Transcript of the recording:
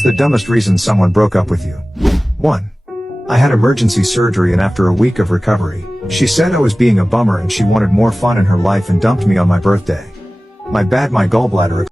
What's the dumbest reason someone broke up with you? 1. I had emergency surgery and after a week of recovery, she said I was being a bummer and she wanted more fun in her life and dumped me on my birthday. My bad, my gallbladder